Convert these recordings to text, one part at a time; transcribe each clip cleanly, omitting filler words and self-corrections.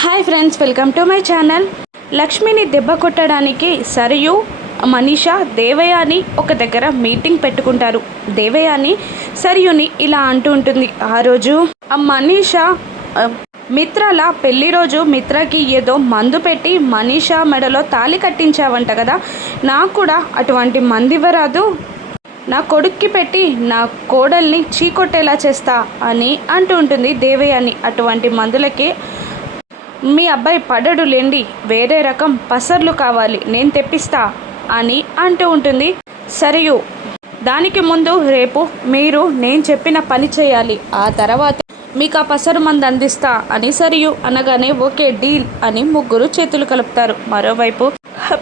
Hi friends, welcome to my channel. లక్ష్మిని దెబ్బ కొట్టడానికి సరియు, మనీషా, దేవయాని ఒక దగ్గర మీటింగ్ పెట్టుకుంటారు. దేవయాని సరియుని ఇలా అంటూ ఉంటుంది. ఆ రోజు మనీషా మిత్రల పెళ్లి రోజు మిత్రకి ఏదో మందు పెట్టి మనీషా మెడలో తాళి కట్టించావంట కదా, నాకు కూడా అటువంటి మందివ్వరాదు, నా కొడుక్కి పెట్టి నా కోడల్ని చీకొట్టేలా చేస్తా అని అంటూ ఉంటుంది దేవయాని. అటువంటి మందులకి మీ అబ్బాయి పడడు లేండి, వేరే రకం పసర్లు కావాలి, నేను తెప్పిస్తా అని అంటూ ఉంటుంది సరియు. దానికి ముందు రేపు మీరు నేను చెప్పిన పని చేయాలి, ఆ తర్వాత మీకు ఆ పసరు మంది అందిస్తా అని సరియు అనగానే ఓకే డీల్ అని ముగ్గురు చేతులు కలుపుతారు. మరోవైపు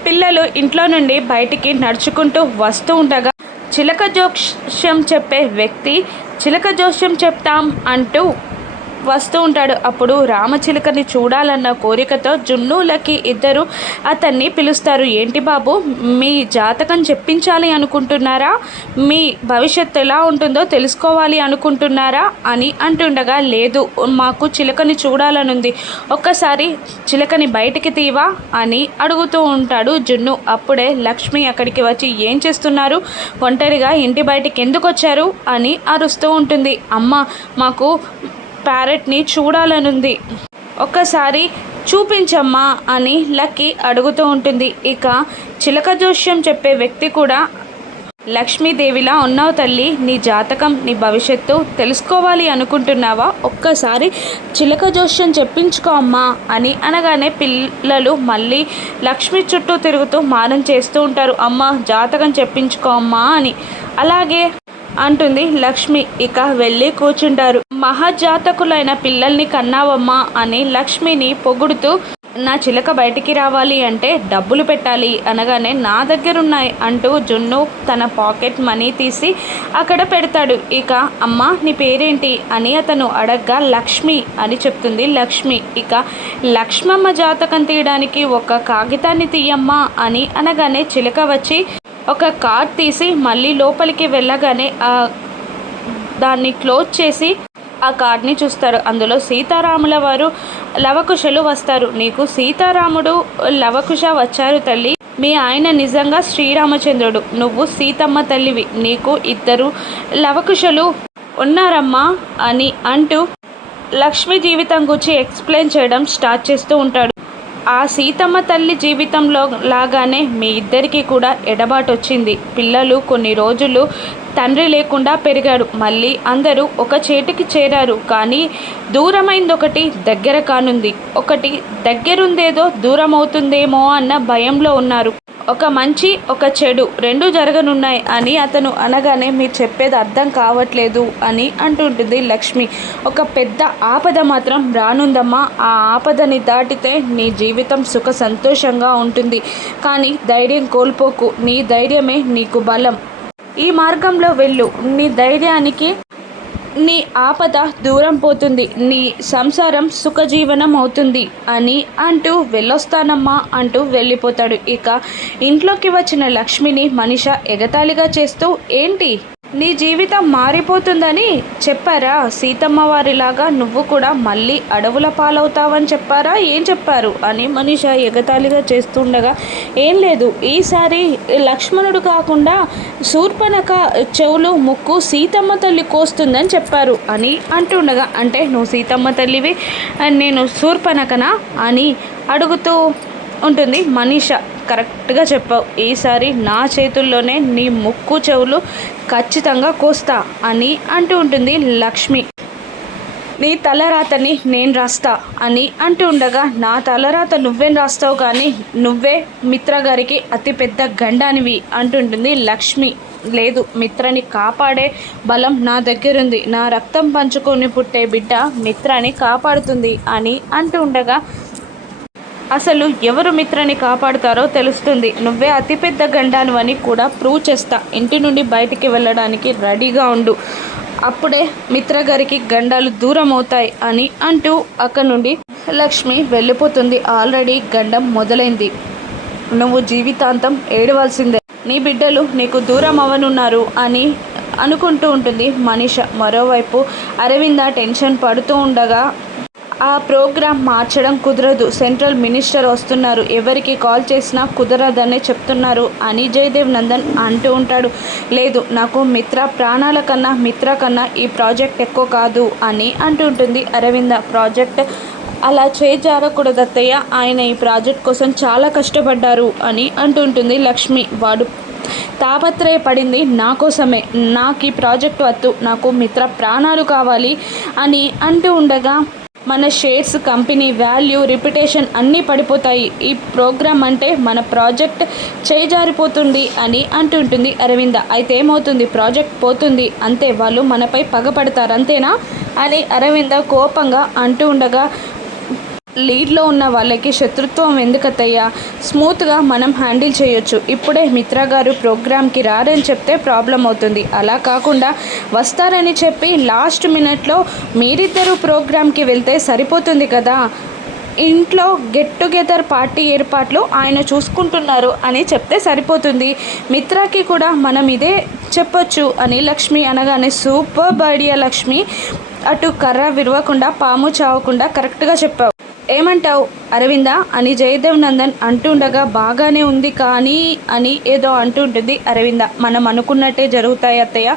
పిల్లలు ఇంట్లో నుండి బయటికి నడుచుకుంటూ వస్తూ ఉండగా చిలక జోష్యం చెప్పే వ్యక్తి చిలక జోష్యం చెప్తాం అంటూ వస్తూ ఉంటాడు. అప్పుడు రామచిలుకని చూడాలన్న కోరికతో జున్నులకి ఇద్దరు అతన్ని పిలుస్తారు. ఏంటి బాబు, మీ జాతకం చెప్పించాలి అనుకుంటున్నారా, మీ భవిష్యత్తు ఎలా ఉంటుందో తెలుసుకోవాలి అనుకుంటున్నారా అని అంటుండగా, లేదు మాకు చిలుకని చూడాలనుంది, ఒక్కసారి చిలుకని బయటికి తీవా అని అడుగుతూ ఉంటాడు జున్ను. అప్పుడే లక్ష్మి అక్కడికి వచ్చి ఏం చేస్తున్నారు, ఒంటరిగా ఇంటి బయటికి ఎందుకు వచ్చారు అని అరుస్తూ ఉంటుంది. అమ్మ, మాకు ప్యారెట్ని చూడాలనుంది, ఒక్కసారి చూపించమ్మా అని లక్కీ అడుగుతూ ఉంటుంది. ఇక చిలక జోష్యం చెప్పే వ్యక్తి కూడా, లక్ష్మీదేవిలా ఉన్నావు తల్లి, నీ జాతకం నీ భవిష్యత్తు తెలుసుకోవాలి అనుకుంటున్నావా, ఒక్కసారి చిలక జోష్యం చెప్పించుకో అమ్మా అని అనగానే పిల్లలు మళ్ళీ లక్ష్మి చుట్టూ తిరుగుతూ మారం చేస్తూ ఉంటారు. అమ్మ జాతకం చెప్పించుకో అమ్మా అని. అలాగే అంటుంది లక్ష్మి. ఇక వెళ్ళి కూర్చుంటారు. మహాజాతకులైన పిల్లల్ని కన్నావమ్మా అని లక్ష్మిని పొగుడుతూ, నా చిలక బయటికి రావాలి అంటే డబ్బులు పెట్టాలి అనగానే నా దగ్గరున్నాయి అంటూ జున్ను తన పాకెట్ మనీ తీసి అక్కడ పెడతాడు. ఇక అమ్మ నీ పేరేంటి అని అతను అడగ్గా లక్ష్మి అని చెప్తుంది లక్ష్మి. ఇక లక్ష్మమ్మ జాతకం తీయడానికి ఒక కాగితాన్ని తీయమ్మా అని అనగానే చిలక వచ్చి ఒక కార్డ్ తీసి మళ్ళీ లోపలికి వెళ్ళగానే దాన్ని క్లోజ్ చేసి ఆ కార్డ్ని చూస్తారు. అందులో సీతారాముల వారు లవకుశలు వస్తారు. నీకు సీతారాముడు లవకుశ వచ్చారు తల్లి, మీ ఆయన నిజంగా శ్రీరామచంద్రుడు, నువ్వు సీతమ్మ తల్లివి, నీకు ఇద్దరు లవకుశలు ఉన్నారమ్మా అని అంటూ లక్ష్మి జీవితం గురించి ఎక్స్ప్లెయిన్ చేయడం స్టార్ట్ చేస్తూ ఉంటాడు. ఆ సీతమ్మ తల్లి జీవితంలో లాగానే మీ ఇద్దరికి కూడా ఎడబాటు వచ్చింది. పిల్లలు కొన్ని రోజులు తండ్రి లేకుండా పెరిగాడు, మళ్ళీ అందరూ ఒక చేటికి చేరారు. కానీ దూరమైంది ఒకటి దగ్గర కానుంది, ఒకటి దగ్గరుందేదో దూరం అవుతుందేమో అన్న భయంలో ఉన్నారు. ఒక మంచి ఒక చెడు రెండు జరగనున్నాయి అని అతను అనగానే, మీరు చెప్పేది అర్థం కావట్లేదు అని అంటుంటుంది లక్ష్మి. ఒక పెద్ద ఆపద మాత్రం రానుందమ్మా, ఆ ఆపదని దాటితే నీ జీవితం సుఖ సంతోషంగా ఉంటుంది, కానీ ధైర్యం కోల్పోకు, నీ ధైర్యమే నీకు బలం, ఈ మార్గంలో వెళ్ళు, నీ ధైర్యానికి నీ ఆపద దూరం పోతుంది, నీ సంసారం సుఖజీవనం అవుతుంది అని అంటూ వెళ్ళొస్తానమ్మా అంటూ వెళ్ళిపోతాడు. ఇక ఇంట్లోకి వచ్చిన లక్ష్మిని మనీషా ఎగతాళిగా చేస్తూ, ఏంటి నీ జీవితం మారిపోతుందని చెప్పారా, సీతమ్మ వారిలాగా నువ్వు కూడా మళ్ళీ అడవుల పాలవుతావని చెప్పారా, ఏం చెప్పారు అని మనీషా ఎగతాళిగా చేస్తుండగా, ఏం లేదు ఈసారి లక్ష్మణుడు కాకుండా శూర్పణఖ చెవులు ముక్కు సీతమ్మ తల్లి కోస్తుందని చెప్పారు అని అంటుండగా, అంటే నువ్వు సీతమ్మ తల్లివి నేను శూర్పణఖనా అని అడుగుతూ ఉంటుంది మనీషా. కరెక్ట్గా చెప్పావు, ఈసారి నా చేతుల్లోనే నీ ముక్కు చెవులు ఖచ్చితంగా కోస్తా అని అంటూ ఉంటుంది లక్ష్మి. నీ తలరాతని నేను రాస్తా అని అంటూ ఉండగా, నా తలరాత నువ్వేం రాస్తావు కానీ నువ్వే మిత్ర గారికి అతిపెద్ద గండానివి అంటుంటుంది లక్ష్మి. లేదు, మిత్రని కాపాడే బలం నా దగ్గరుంది, నా రక్తం పంచుకొని పుట్టే బిడ్డ మిత్రని కాపాడుతుంది అని అంటూ ఉండగా, అసలు ఎవరు మిత్రని కాపాడుతారో తెలుస్తుంది, నువ్వే అతిపెద్ద గండాను అని కూడా ప్రూవ్ చేస్తా, ఇంటి నుండి బయటికి వెళ్ళడానికి రెడీగా ఉండు, అప్పుడే మిత్ర గారికి గండాలు దూరం అవుతాయి అని అంటూ అక్కడి నుండి లక్ష్మి వెళ్ళిపోతుంది. ఆల్రెడీ గండం మొదలైంది, నువ్వు జీవితాంతం ఏడవలసిందే, నీ బిడ్డలు నీకు దూరం అవనున్నారు అని అనుకుంటూ ఉంటుంది మనీష. మరోవైపు అరవింద టెన్షన్ పడుతూ ఉండగా ఆ ప్రోగ్రాం మార్చడం కుదరదు, సెంట్రల్ మినిస్టర్ వస్తున్నారు, ఎవరికి కాల్ చేసినా కుదరదనే చెప్తున్నారు అని జయదేవ్ నందన్ అంటూ ఉంటాడు. లేదు, నాకు మిత్ర ప్రాణాల కన్నా మిత్ర కన్నా ఈ ప్రాజెక్ట్ ఎక్కువ కాదు అని అంటూ ఉంటుంది అరవింద. ప్రాజెక్ట్ అలా చేజారకూడదు అత్తయ్య, ఆయన ఈ ప్రాజెక్ట్ కోసం చాలా కష్టపడ్డారు అని అంటూ ఉంటుంది లక్ష్మి. వాడు తాపత్రయపడింది నా కోసమే, నాకు ఈ ప్రాజెక్ట్ వద్దు, నాకు మిత్ర ప్రాణాలు కావాలి అని అంటూ ఉండగా మన షేర్స్, కంపెనీ వాల్యూ, రిప్యుటేషన్ అన్నీ పడిపోతాయి, ఈ ప్రోగ్రామ్ అంటే మన ప్రాజెక్ట్ చేజారిపోతుంది అని అంటుంటుంది అరవింద. అయితే ఏమవుతుంది, ప్రాజెక్ట్ పోతుంది అంతే, వాళ్ళు మనపై పగపడతారు అంతేనా అని అరవింద కోపంగా అంటూ ఉండగా, లీడ్లో ఉన్న వాళ్ళకి శత్రుత్వం ఎందుకత్తయ్యా, స్మూత్గా మనం హ్యాండిల్ చేయొచ్చు. ఇప్పుడే మిత్ర గారు ప్రోగ్రామ్కి రారని చెప్తే ప్రాబ్లం అవుతుంది, అలా కాకుండా వస్తారని చెప్పి లాస్ట్ మినిట్లో మీరిద్దరూ ప్రోగ్రామ్కి వెళ్తే సరిపోతుంది కదా. ఇంట్లో గెట్ టుగెదర్ పార్టీ ఏర్పాట్లు ఆయన చూసుకుంటున్నారు అని చెప్తే సరిపోతుంది, మిత్రకి కూడా మనం ఇదే చెప్పొచ్చు అని లక్ష్మి అనగానే, సూపర్ ఐడియా లక్ష్మి, అటు కర్ర విరవకుండా పాము చావకుండా కరెక్ట్గా చెప్పావు, ఏమంటావు అరవింద అని జయదేవ్ నందన్ అంటుండగా, బాగానే ఉంది కానీ అని ఏదో అంటుంటుంది అరవింద. మనం అనుకున్నట్టే జరుగుతాయి అత్తయ్య,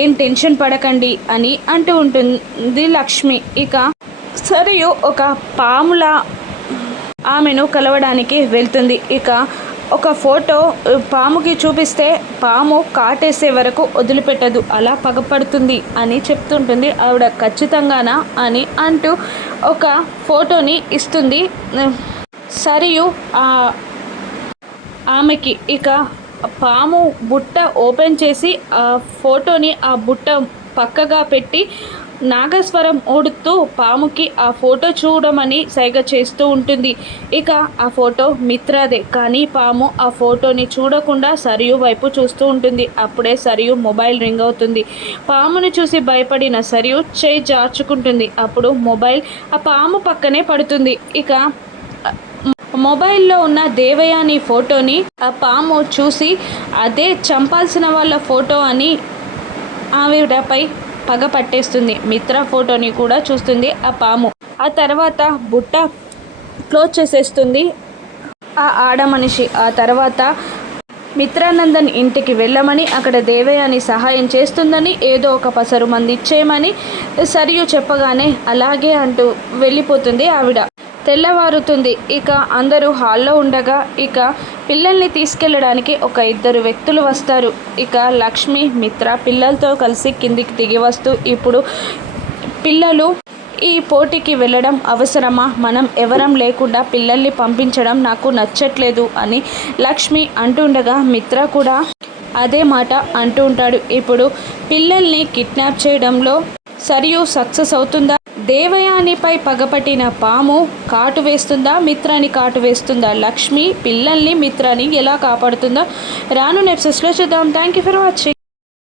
ఏం టెన్షన్ పడకండి అని అంటూ ఉంటుంది లక్ష్మి. ఇక సరియు ఒక పాముల ఆమెను కలవడానికి వెళ్తుంది. ఇక ఒక ఫోటో పాముకి చూపిస్తే పాము కాటేసే వరకు వదిలిపెట్టదు, అలా పగపడుతుంది అని చెప్తుంటుంది ఆవిడ. ఖచ్చితంగానా అని అంటూ ఒక ఫోటోని ఇస్తుంది సరియు ఆమెకి. ఇక పాము బుట్ట ఓపెన్ చేసి ఆ ఫోటోని ఆ బుట్ట పక్కగా పెట్టి నాగస్వరం ఓడుతూ పాముకి ఆ ఫోటో చూడమని సైగ చేస్తూ ఉంటుంది. ఇక ఆ ఫోటో మిత్రదే, కానీ పాము ఆ ఫోటోని చూడకుండా సరియు వైపు చూస్తూ ఉంటుంది. అప్పుడే సరియు మొబైల్ రింగ్ అవుతుంది. పాముని చూసి భయపడిన సరియు చేయి జార్చుకుంటుంది. అప్పుడు మొబైల్ ఆ పాము పక్కనే పడుతుంది. ఇక మొబైల్లో ఉన్న దేవయాని ఫోటోని ఆ పాము చూసి అదే చంపాల్సిన వాళ్ళ ఫోటో అని ఆవిడపై పగ పట్టేస్తుంది. మిత్ర ఫోటోని కూడా చూస్తుంది ఆ పాము. ఆ తర్వాత బుట్ట క్లోజ్ చేసేస్తుంది ఆ ఆడ మనిషి. ఆ తర్వాత మిత్రానందన్ ఇంటికి వెళ్ళమని, అక్కడ దేవయాని సహాయం చేస్తుందని, ఏదో ఒక పసరు మంది ఇచ్చేయమని సరియు చెప్పగానే అలాగే అంటూ వెళ్ళిపోతుంది ఆవిడ. తెల్లవారుతుంది. ఇక అందరూ హాల్లో ఉండగా ఇక పిల్లల్ని తీసుకెళ్ళడానికి ఒక ఇద్దరు వ్యక్తులు వస్తారు. ఇక లక్ష్మి మిత్ర పిల్లలతో కలిసి కిందికి దిగి వస్తూ, ఇప్పుడు పిల్లలు ఈ పోటీకి వెళ్ళడం అవసరమా, మనం ఎవరం లేకుండా పిల్లల్ని పంపించడం నాకు నచ్చట్లేదు అని లక్ష్మి అంటుండగా మిత్ర కూడా అదే మాట అంటూ ఉంటాడు. ఇప్పుడు పిల్లల్ని కిడ్నాప్ చేయడంలో సరియు సక్సెస్ అవుతుందా, దేవయానిపై పగపట్టిన పాము కాటు వేస్తుందా, మిత్రాని కాటు వేస్తుందా, లక్ష్మి పిల్లల్ని మిత్రాని ఎలా కాపాడుతుందో రాను ఎపిసోడ్స్లో చూద్దాం. Thank you for watching.